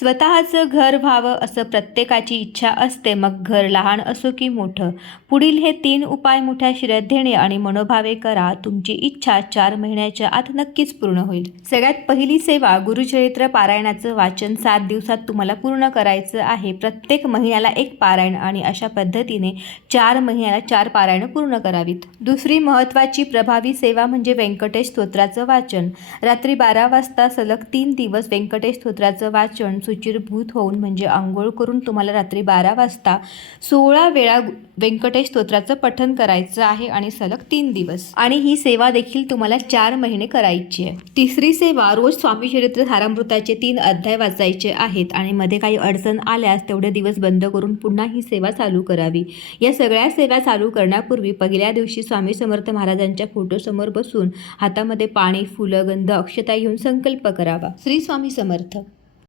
स्वतःचं घर व्हावं असं प्रत्येकाची इच्छा असते, मग घर लहान असो की मोठं. पुढील हे 3 उपाय मोठ्या श्रद्धेने आणि मनोभावे करा. तुमची इच्छा 4 महिन्याच्या आत नक्कीच पूर्ण होईल. सगळ्यात पहिली सेवा, गुरुचरित्र पारायणाचं वाचन 7 दिवसात तुम्हाला पूर्ण करायचं आहे. प्रत्येक महिन्याला 1 पारायण आणि अशा पद्धतीने 4 महिन्याला 4 पारायणं पूर्ण करावीत. दुसरी महत्त्वाची प्रभावी सेवा म्हणजे व्यंकटेश स्तोत्राचं वाचन. रात्री 12 वाजता सलग 3 दिवस व्यंकटेश स्तोत्राचं वाचन शुचिर्भूत होऊन म्हणजे आंघोळ करून तुम्हाला रात्री 12 वाजता 16 वेळा व्यंकटेश स्तोत्राचं पठण करायचं आहे आणि सलग 3 दिवस. आणि ही सेवा देखील तुम्हाला 4 महिने करायची आहे. तिसरी सेवा, रोज स्वामी चरित्र सारामृताचे 3 अध्याय वाचायचे आहेत आणि मध्ये काही अडचण आल्यास तेवढे दिवस बंद करून पुन्हा ही सेवा चालू करावी. या सगळ्या सेवा चालू करण्यापूर्वी पहिल्या दिवशी स्वामी समर्थ महाराजांच्या फोटोसमोर बसून हातामध्ये पाणी, फुलं, गंध, अक्षता घेऊन संकल्प करावा. श्री स्वामी समर्थ.